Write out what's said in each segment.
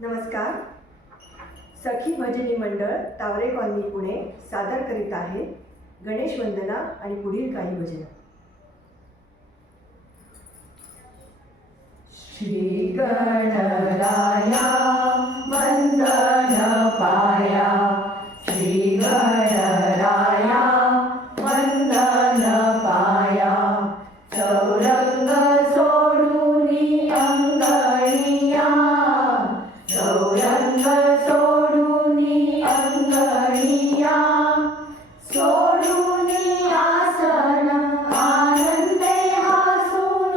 नमस्कार. सखी भजनी मंडळ तावरे कॉलनी पुणे सादर करीत आहे गणेश वंदना आणि पुढील काही भजन. श्री गणराया वंदन पाया, श्री गणराया वंदन पाया, चौरंग सोडूनी अंगणिया, चौरंग सोडूनी अंगणिया, सोडूनी आसन आनंदे हसून,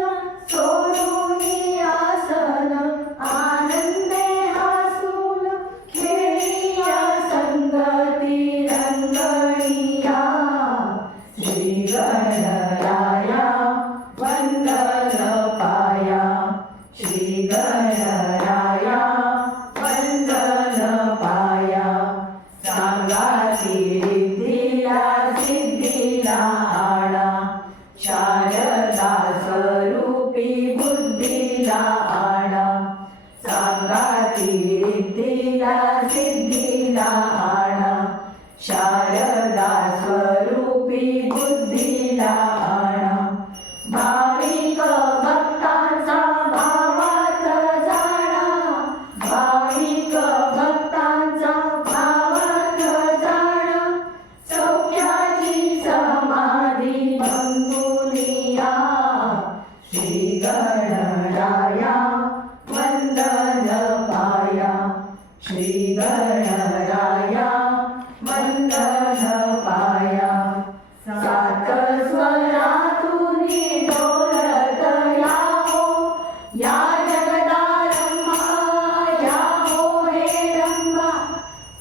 सोडूनी आसन आनंदे हसून, खेळिया संगती रंगणिया, श्री गणराया वंदन पाया, श्री गणराया वंदन पाया, सांगाती रिद्धीला सिद्धीला आणा, शारदा स्वरूपी बुद्धीला आणा, सांगाती रिद्धीला सिद्धीला आणा, शारदा स्वरूपी बुद्धीला आणा, भाविक भक्तांचा भावात जाणा, भाविक भक्तांचा भावात जाणा, सौख्याची समाधी बंधुनिया, श्री गणराया वंदन पाया, श्री गणराया वंदन पाया, सात स्वरातूनी डोलत यावो, या जगदारंभा या हो हे रंभा,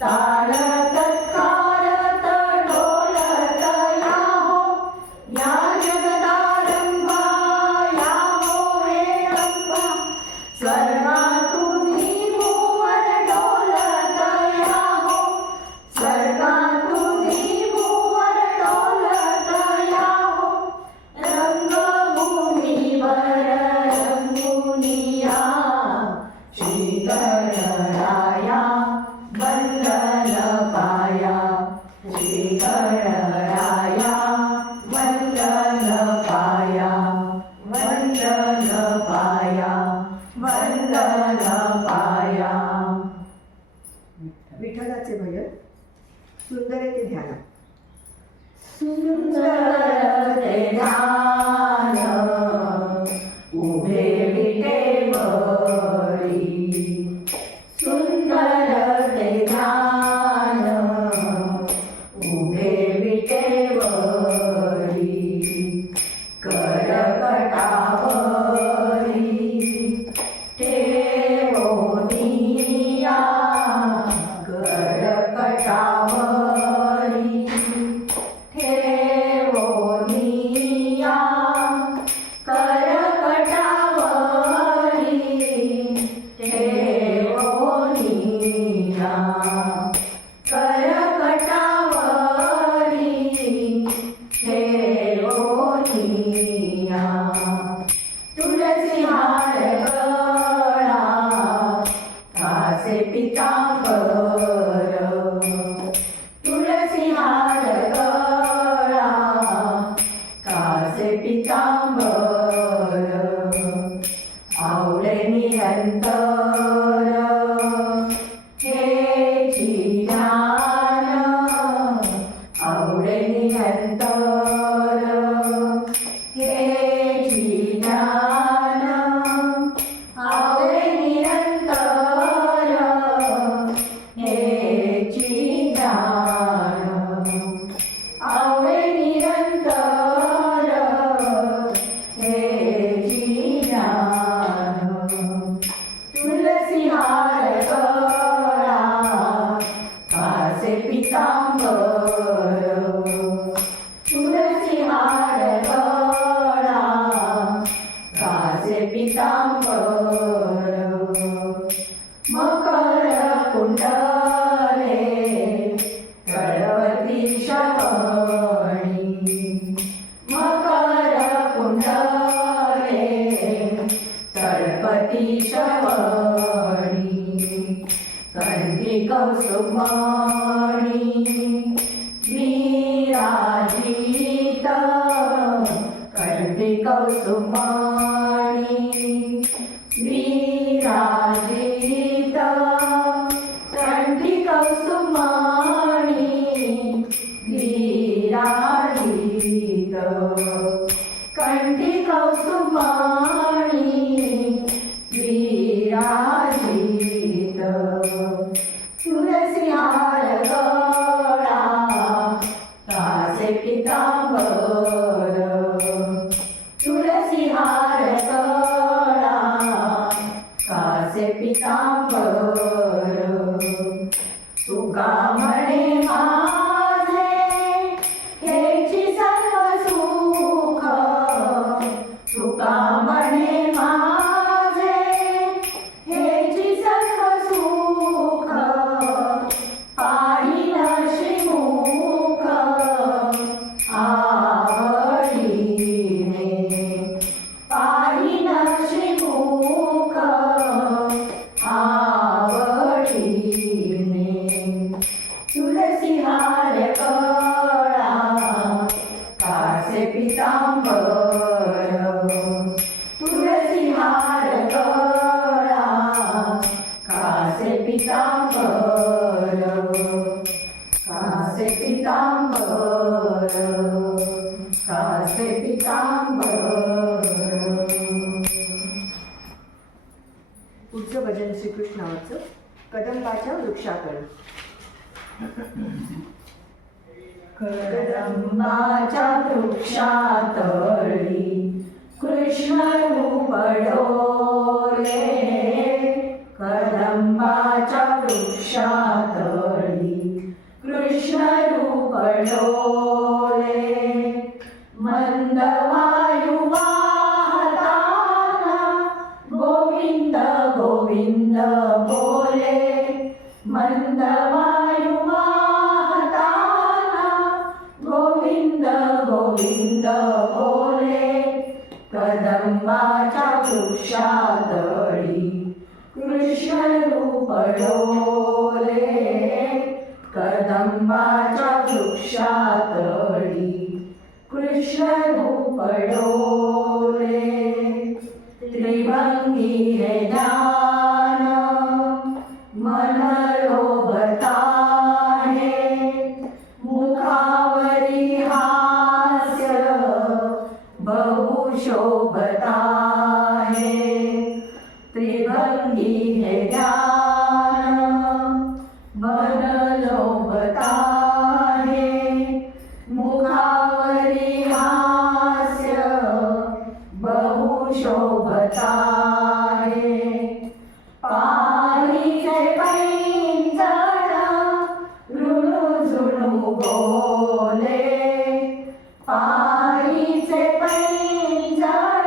ताल तत्कारत डोलत यावो, या जगदारंभा या हो हे रंभा, स्वर्गातूनी भुवर डोलत यावो, स्वर्गातूनी भुवर डोलत यावो, रंगभूमीवर रंगुनिया, श्री गणराया वंदन पाया, श्री गणराया वंदन पाया, वंदन पाया, वंदन पाया. विठ्ठलाचे भजन सुंदर ते ध्यान. सुंदर ते ध्यान उभे विटेवरी, सुंदर ते ध्यान उभे विटेवरी, करकटावरी ठेवोनिया, करकटावरी ठेवोनिया, करकटावरी ठेवोनिया, करकटावरी ठेवोनिया, तुलसी हार गळा कासे पितांबर, तुलसी हार गळा कासे पितांबर, आवडे निरंतर हेची ज्ञान, आवडे निरंतर हेची ज्ञान, आवडे निरंतर हेची ज्ञान, आवडे निरंतर हेची ज्ञान, तुलसी हार गळा कासे पितांबर, तुलसी हार गळा कासे पितांबर, मकर कुंडले तळवती श्रवणी, मकर कुंडले तळपती श्रवणी, कंठी कौसुमणी विराजित कंठी कौसुमणी विराजित कंठी कौसुमणी विराजित कंठी कौसुमणी विराजित तुलसी हार गळा कासे पितांबर तुलसी हार गळा कासे पितांबर तुका म्हणे माझे हेची सर्व सुख तुका म्हणे माझे हेची सर्व सुख पाहिन श्रीमुख आवडीने पाहिन श्रीमुख आवडीने तुलसी हार कळा कासे पितांबर तुलसी हार कळा कासे पितांबर कासे पितांबर कासे पितांबर. पुढचं भजन श्रीकृष्णावरचं कदंबाच्या वृक्षाकडे. कदंबाच्या वृक्षातळी कृष्ण रूप डोले कदंबाच्या वृक्षातळी कृष्ण रूप डोले मंद वायू वाहताना गोविंद गोविंद बोले मंद वायू वाहताना गोविंद गोविंद बोले कदंबाच्या वृक्षातळी कृष्ण रूप डोले कदंबाच्या वृक्षातळी कृष्ण रूप डोले त्रिभंगी हे ज्ञान मन लोभता है मुखावरी हास्य बहु शोभता है त्रिभंगी हे ज्ञान मन लोभता है मुखावरी हास्य बहु शोभता है पाणीचे पैंजण ऋणू झुणू बोले पाणीचे पैंजण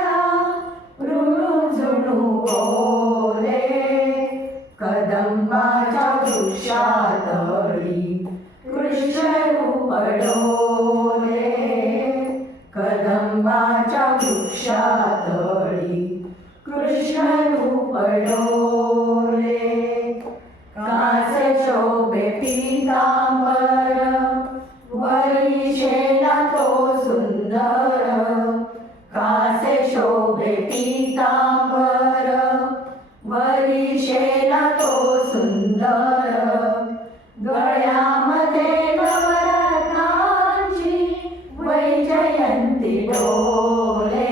ऋणू झुणू बोले कदंबाच्या वृक्षातळी कृष्ण रूप डोले कदंबाच्या वृक्षातळी कृष्ण रूप डोले कासे शोभे पीतांबर वरी शेला तो सुंदर कासे शोभे पीतांबर वरी शेला तो सुंदर गळ्यामध्ये नवरत्नांची वैजयंती डोले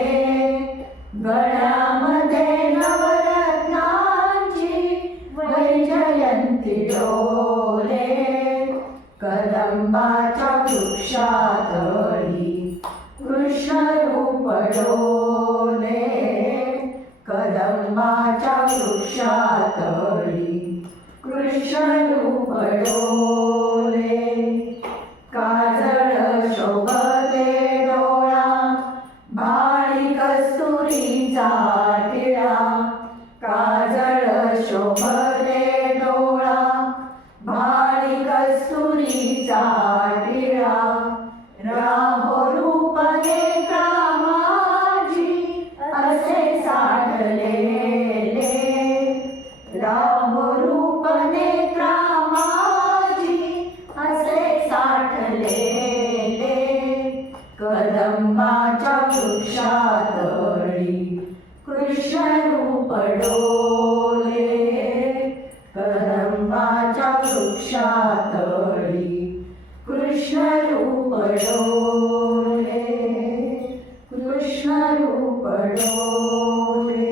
गळ्यामध्ये नवरत्नांची वैजयंती डोले कदंबाच्या वृक्षातळी कृष्ण रूप डोले कदंबाच्या वृक्षातळी कृष्ण रूप डोले काजळ शोभते डोळा भाळी कस्तुरीचा टिळा काजळ शोभते डोळा भाळी कस्तुरीचा टिळा राहो रूप नेत्रा माझी असे साठलेले राहो रूप कृष्ण रूप डोले कदंबाच्या वृक्षातळी कृष्ण रूप डोले कृष्ण रूप डोले.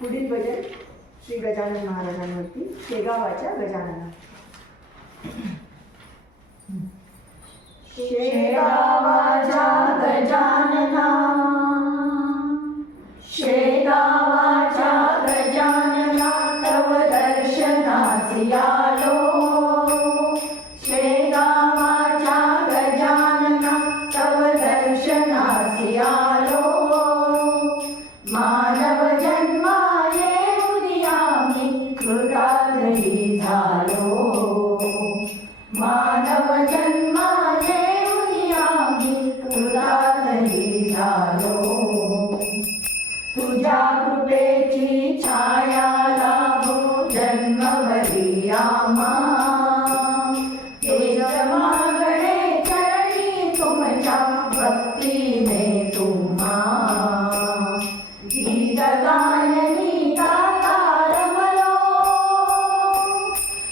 पुढील भजन श्री गजानन महाराजांवरती शेगावाच्या गजानना. शेगावाच्या गजानना शेगावाच्या गजानना तव दर्शनासी आलो. शेगावाच्या गजानना तव दर्शनासी आलो. मानव जन्मा येऊनी आम्ही कृतार्थी झालो. मानव जन्मा येऊनी आम्ही कृतार्थी झालो. तुझ्या कृपेची छाया लाभो जन्मभरी आम्हा. तेज मागणे चरणी तुमच्या भक्तीने तुम्हा. गीत गायनी गाता रमलो.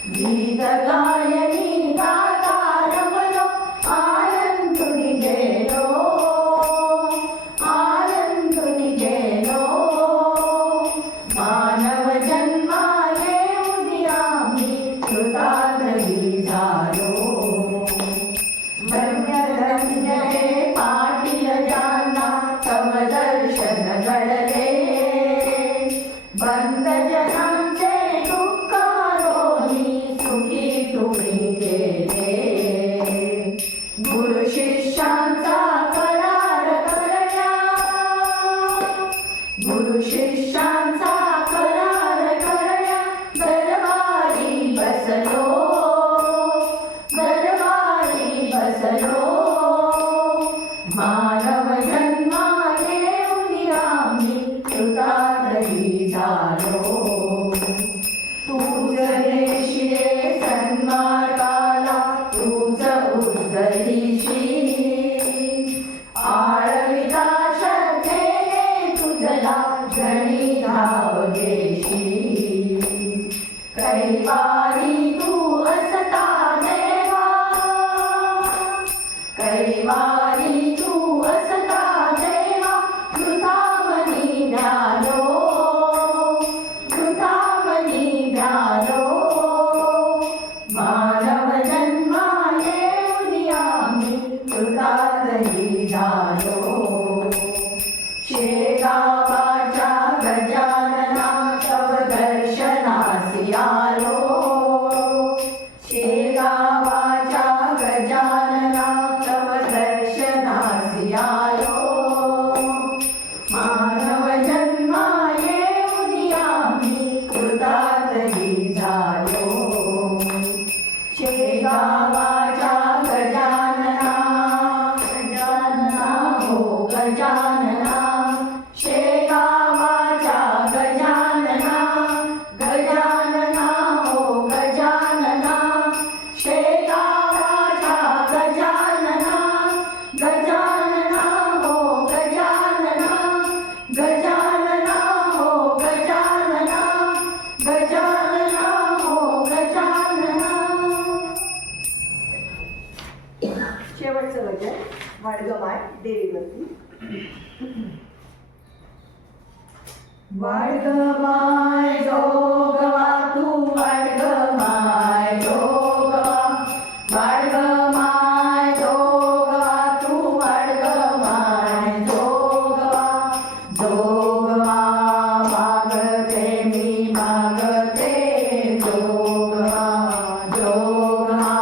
गीत गायनी गाता रमलो. आनंदुनी गेलो. आनंदुनी गेलो. मानव जन्मा येऊनी आम्ही कृतार्थी झालो. धन्य धन्य हे पाटील ज्यांना तव दर्शन घडले. बंद जनांचे दुःख रोनी सुखी तुम्ही केले. गुरु शिष्यांचा करार करण्या. गुरु शिष्यांचा करार करण्या दरबारी बसलो. दरबारी बसलो. मानव जन्मा येऊनी आम्ही कृतार्थी झालो. तूच देशिये सन्मार्गाला तूच उद्धरीशी. आळविता श्रद्धेने तुझला जणी धावगेशी. कैवारी तू असता देवा. कैवारी तू असता देवा. कृतामणी भ्यालो. कृतामणी भ्यालो. मानव जन्मा येऊनी आम्ही कृतार्थी झालो. शेगावाच्या गजानना तव दर्शनासी आलो. शेगावाच्या गजानना तव दर्शनासी आलो. मानव जन्मा येऊनी आम्ही कृतार्थी झालो. शेगावाच्या गजानना गजानना हो गजानना. शेगावाच्या गजानना गजानना हो गजानना. शेगावाच्या गजानना गजानना हो गजानना. गजानना हो गजानना. गजानना हो गजानना. शेवटचं भजन वाडगमाय देवीवरती. वाडगमाय जोगवा तू वाडगमाय जोगवा. वाडगमाय जोगवा तू वाडगमाय जोगवा. जोगवा मागते मी मागते जोगवा. जोगवा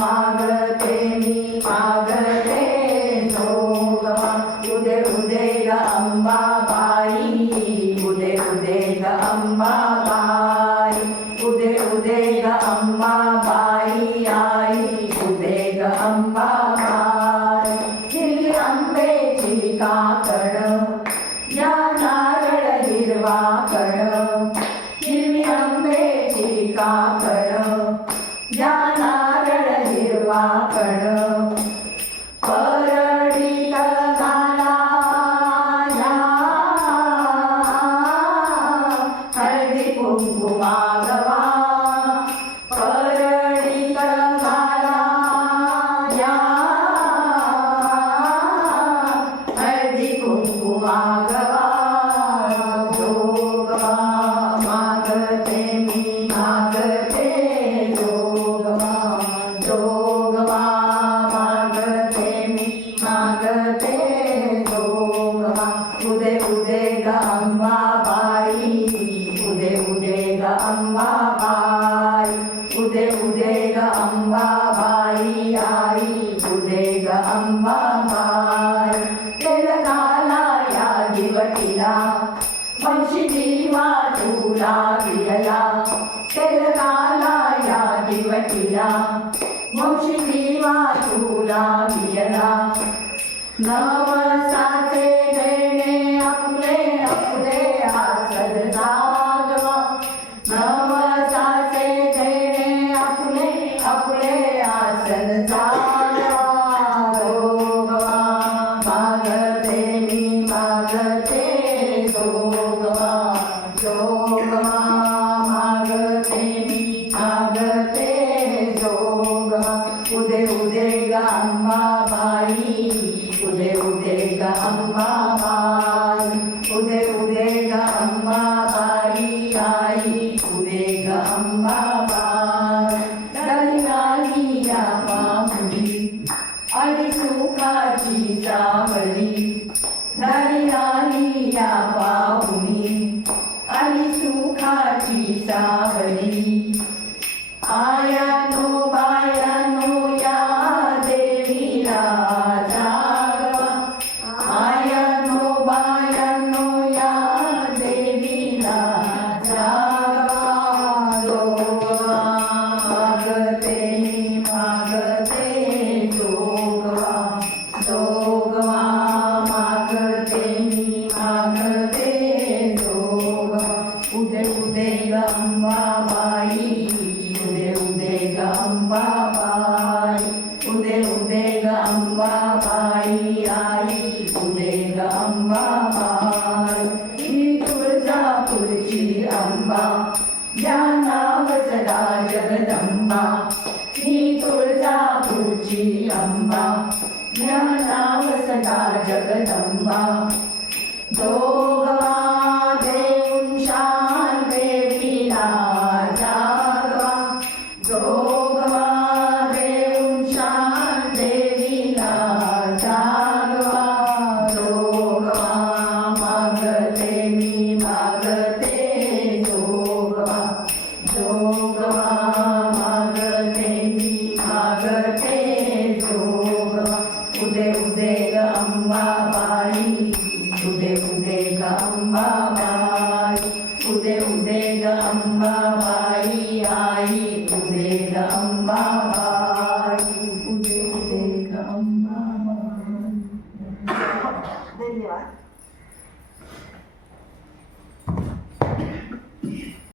मागते मी मागते जोगवा. उदे उदे ग अंबाबाई. उदे उदे ग अंबाबाई. उदे उदे ग अंबाबाई आई. उदे ग अंबाबाई. हिरवी आंब्याची काकड या नारळ हिरवा कड. हिरवी आंब्याची काकड या नारळ हिरवा कड. परडीत घाला वागवा जोगवा मागते मी मागते जोगवा जोगवा मागते मी मागते जोगवा उदे उदे ग अंबाबाई उदे उदे ग अंबाबाई उदे उदे ग अंबाबाई आई उदे ग अंबाबाई तेलकाला या दिवटीला वंशी जीवा तुला विरला तेलकाला या दिवटीला वंशी जीवा तुला विरला नवसाचे देणे आपले आपले आसद जागवा नवसाचे देणे आपले आपले आसद जागवा जोगवा मागते मी मागते जोगवा जोगवा मागते मी मागते जोगवा उदे उदे ग अंबाबाई उदे उदे ग अंबाबाई उदे उदे ग अंबाबाई आई उदे ग अंबाबाई डाली डाली या पामुली आणि सुखाची सावली डाली डाली या पाहुनी आणि सुखाची सावली आयानो बायानो या देवीला जागवा आयानो बायानो या देवीला जागवा जोगवा मागते मी मागते जोगवा जोगवा मागते मी मागते जोगवा उदे उदे ग अंबाबाई उदे उदे ग अंबाबाई उदे उदे ग अंबाबाई आई उदे ग अंबाबाई ही तुळजापूरची अंबा या नावसला जगदंबा ही तुळजापूरची अंबा या नावसला जगदंबा जोगवा देऊन शान देवीला जागवा जोगवा देऊन शान देवीला जागवा जोगवा मागते मी मागते जोगवा जोगवा मागते मी मागते जोगवा उदे उदे ग अंबाबाई उदे उदे ग अंबाबाई उदे उदे ग अंबाबाई आई उदे ग अंबाबाई